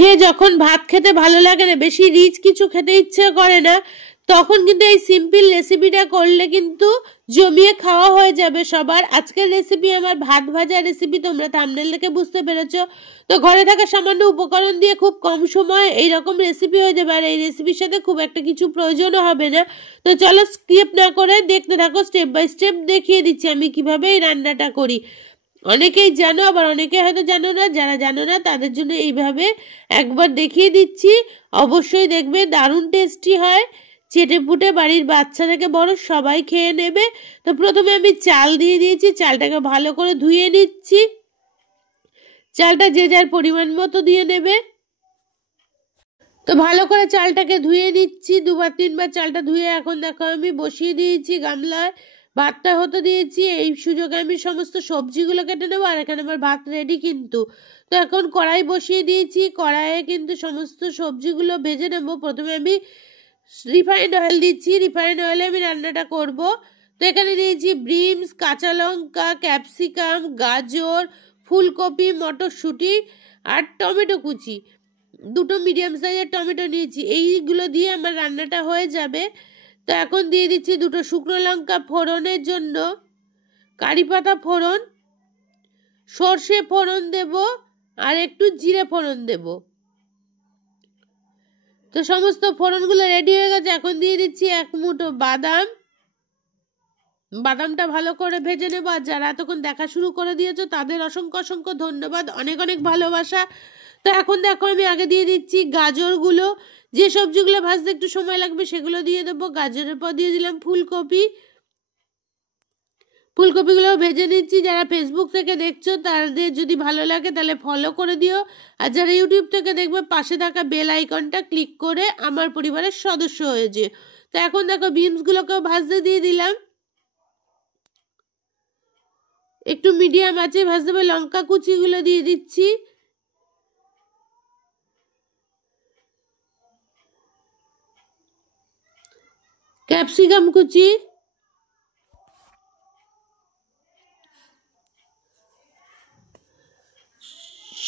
ঘেয়ে যখন ভাত খেতে ভালো লাগে না, বেশি রিচ কিছু খেতে ইচ্ছে করে না, তখন কিন্তু এই সিম্পল রেসিপিটা করলে কিন্তু জমিয়ে খাওয়া হয়ে যাবে সবার। আজকের রেসিপি আমার ভাত ভাজা রেসিপি, তোমরা থাম্বনেল দেখে বুঝতে পেরেছো। তো ঘরে থাকা সামান্য উপকরণ দিয়ে খুব কম সময় এইরকম রেসিপি হয়ে যাবে, আর এই রেসিপির সাথে খুব একটা কিছু প্রয়োজনও হবে না। তো চলো স্কিপ না করে দেখতে থাকো, স্টেপ বাই স্টেপ দেখিয়ে দিচ্ছি আমি কিভাবে এই রান্নাটা করি। অনেকেই জানো, আবার অনেকে হয়তো জানো না। যারা জানো না তাদের জন্য এইভাবে একবার দেখিয়ে দিচ্ছি, অবশ্যই দেখবে দারুণ টেস্টি হয়। চেটে পুটে বাড়ির বাচ্চা থেকে বড় সবাই খেয়ে নেবে। তো প্রথমে আমি চাল দিয়ে দিয়েছি, চালটাকে ভালো করে ধুয়ে নিচ্ছি। চালটা যে যার পরিমাণ মতো দিয়ে নেবে। তো ভালো করে চালটাকে ধুয়ে নিচ্ছি, দুবার তিনবার চালটা ধুয়ে এখন দেখো আমি বসিয়ে দিয়েছি গামলায়, ভাতটা হতে দিয়েছি। এই সুযোগে আমি সমস্ত সবজিগুলো কেটে নেবো, আর এখানে আমার ভাত রেডি কিন্তু। তো এখন কড়াই বসিয়ে দিয়েছি, কড়াইয়ে কিন্তু সমস্ত সবজিগুলো ভেজে নেবো। প্রথমে আমি রিফাইন্ড অয়েল দিচ্ছি, রিফাইন্ড অয়েলে আমি রান্নাটা করব। তো এখানে দিয়েছি বিনস, কাঁচা লঙ্কা, ক্যাপসিকাম, গাজর, ফুলকপি, মটরশুঁটি আর টমেটো কুচি। দুটো মিডিয়াম সাইজের টমেটো নিয়েছি, এইগুলো দিয়ে আমার রান্নাটা হয়ে যাবে। তো এখন দিয়ে দিচ্ছি দুটো শুকনো লঙ্কা ফোড়নের জন্য, কারি পাতা ফোড়ন, সর্ষে ফোড়ন দেব, আর একটু জিরে ফোড়ন দেব। তো সমস্ত ফোড়নগুলো রেডি হয়ে গেছে। এখন দিয়ে দিচ্ছি এক মুঠো বাদাম, বাদামটা ভালো করে ভেজে নেব। আর যারা এতক্ষণ দেখা শুরু করে দিয়েছো তাদের অসংখ্য অসংখ্য ধন্যবাদ, অনেক অনেক ভালোবাসা। তো এখন দেখো আমি আগে দিয়ে দিচ্ছি গাজরগুলো, যে সবজিগুলো ভাজতে একটু সময় লাগবে সেগুলো দিয়ে দেবো। গাজরের পর দিয়ে দিলাম ফুলকপি, ফুলকপিগুলো ভেজে নিচ্ছি। যারা ফেসবুক থেকে দেখছো তাদের যদি ভালো লাগে তাহলে ফলো করে দিও, আর যারা ইউটিউব থেকে দেখবে পাশে থাকা বেল আইকনটা ক্লিক করে আমার পরিবারের সদস্য হয়েছে। তো এখন দেখো বিনসগুলোকেও ভাজতে দিয়ে দিলাম, একটু মিডিয়াম আছে ভাজতে হবে। লঙ্কা কুচিগুলো দিয়ে দিচ্ছি, ক্যাপসিকাম কুচি,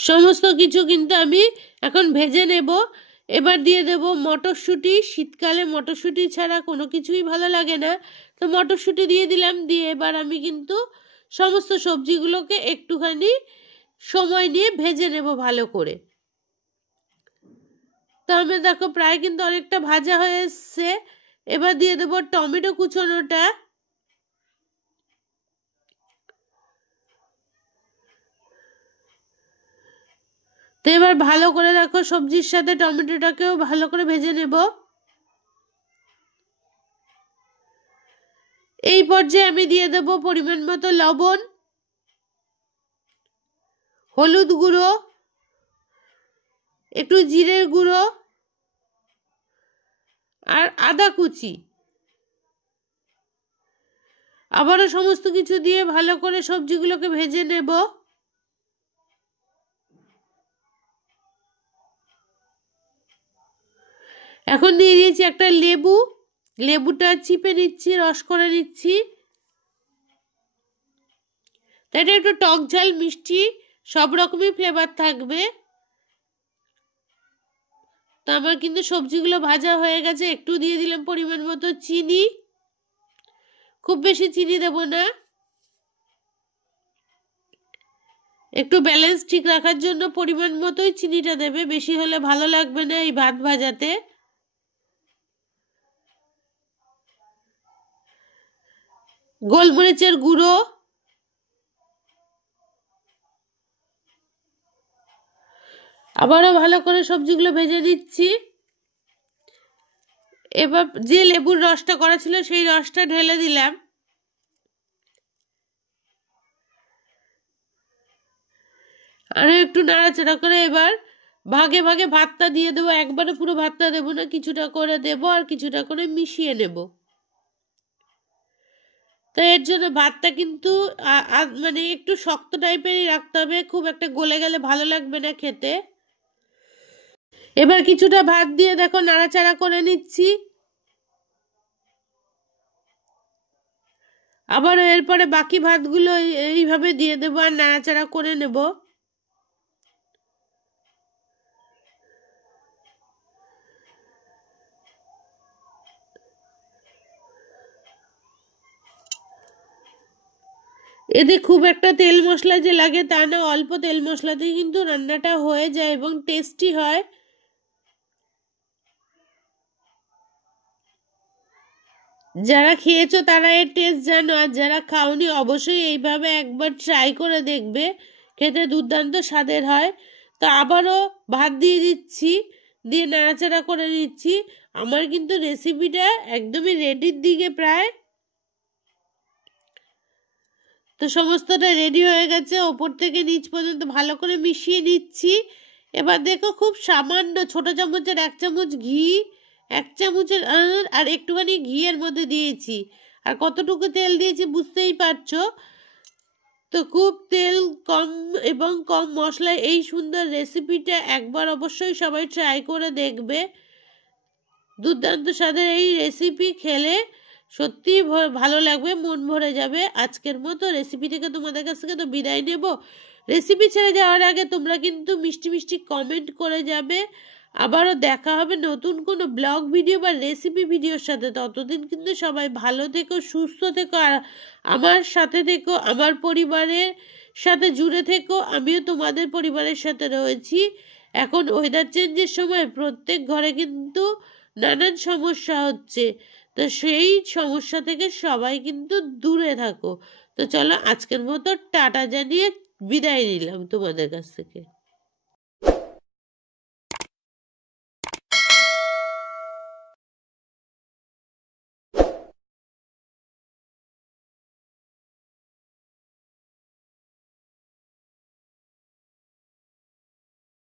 সমস্ত কিছু কিন্তু আমি এখন ভেজে নেব। এবার দিয়ে দেব মটরশুঁটি, শীতকালে মটরশুঁটি ছাড়া কোনো কিছুই ভালো লাগে না। তো মটরশুঁটি দিয়ে দিলাম, দিয়ে এবার আমি কিন্তু সমস্ত সবজিগুলোকে একটুখানি সময় নিয়ে ভেজে নেব ভালো করে। তো আমি দেখো প্রায় কিন্তু অনেকটা ভাজা হয়ে এসছে। এবার দিয়ে দেবো টমেটো কুচোনোটা, তো এবার ভালো করে দেখো সবজির সাথে টমেটোটাকেও ভালো করে ভেজে নেব। এই পর্যায়ে আমি দিয়ে দেব পরিমাণ মতো লবণ, হলুদ গুঁড়ো, একটু জিরের গুঁড়ো আর আদা কুচি। আবারও সমস্ত কিছু দিয়ে ভালো করে সবজিগুলোকে ভেজে নেব। এখন দিয়ে দিয়েছি একটা লেবু, লেবুটা চিপে নিচ্ছি, রস করে নিচ্ছি। এটা একটু টক ঝাল মিষ্টি সব রকমই ফ্লেভার থাকবে। তো আমার কিন্তু সবজিগুলো ভাজা হয়ে গেছে। একটু দিয়ে দিলাম পরিমাণ মতো চিনি, খুব বেশি চিনি দেব না, একটু ব্যালেন্স ঠিক রাখার জন্য পরিমাণ মতোই চিনিটা দেবে, বেশি হলে ভালো লাগবে না এই ভাত ভাজাতে। গোলমরিচের গুঁড়ো, আবারও ভালো করে সবজিগুলো ভেজে নিচ্ছি। এবার যে লেবুর রসটা করা ছিল সেই রসটা ঢেলে দিলাম। আরও একটু নাড়াচাড়া করে এবার ভাগে ভাগে ভাতটা দিয়ে দেবো। একবারে পুরো ভাতটা দেবো না, কিছুটা করে দেবো আর কিছুটা করে মিশিয়ে নেব। তো এর জন্য ভাতটা কিন্তু মানে একটু শক্ত টাইপেরই রাখতে হবে, খুব একটা গলে গেলে ভালো লাগবে না খেতে। এবার কিছুটা ভাত দিয়ে দেখো নাড়াচাড়া করে নিচ্ছি। আবার এরপরে বাকি ভাতগুলো এইভাবে দিয়ে দেবো আর নাড়াচাড়া করে নেব। এতে খুব একটা তেল মশলা যে লাগে তা না, অল্প তেল মশলাতেই কিন্তু রান্নাটা হয়ে যায় এবং টেস্টি হয়। যারা খেয়েছো তারা এর টেস্ট জানো, আর যারা খাওনি অবশ্যই এইভাবে একবার ট্রাই করে দেখবে, খেতে দুর্দান্ত স্বাদের হয়। তো আবারও ভাত দিয়ে দিচ্ছি, দিয়ে নাড়াচাড়া করে নিচ্ছি। আমার কিন্তু রেসিপিটা একদমই রেডির দিকে প্রায়। তো সমস্তটা রেডি হয়ে গেছে, ওপর থেকে নিচ পর্যন্ত ভালো করে মিশিয়ে নিচ্ছি। এবার দেখো খুব সামান্য ছোট চামচের 1 চামচ ঘি, 1 চামচের আর একটুখানি ঘিয়ের মধ্যে দিয়েছি। আর কতটুকু তেল দিয়েছি বুঝতেই পারছো। তো খুব তেল কম এবং কম মশলায় এই সুন্দর রেসিপিটা একবার অবশ্যই সবাই ট্রাই করে দেখবে। দুর্দান্ত স্বাদের এই রেসিপি খেলে সত্যিই ভালো লাগবে, মন ভরে যাবে। আজকের মতো রেসিপি থেকে তোমাদের কাছ থেকে তো বিদায় নেব। রেসিপি ছেড়ে যাওয়ার আগে তোমরা কিন্তু মিষ্টি মিষ্টি কমেন্ট করে যাবে। আবারও দেখা হবে নতুন কোনো ব্লগ ভিডিও বা রেসিপি ভিডিওর সাথে। ততদিন কিন্তু সবাই ভালো থেকো, সুস্থ থেকো, আর আমার সাথে থেকো, আমার পরিবারের সাথে জুড়ে থেকো। আমিও তোমাদের পরিবারের সাথে রয়েছি। এখন ওয়েদার চেঞ্জের সময় প্রত্যেক ঘরে কিন্তু নানান সমস্যা হচ্ছে, তো সেই সমস্যা থেকে সবাই কিন্তু দূরে থাকো। তো চলো আজকের মতো টাটা জানিয়ে বিদায় নিলাম তোমাদের কাছ থেকে।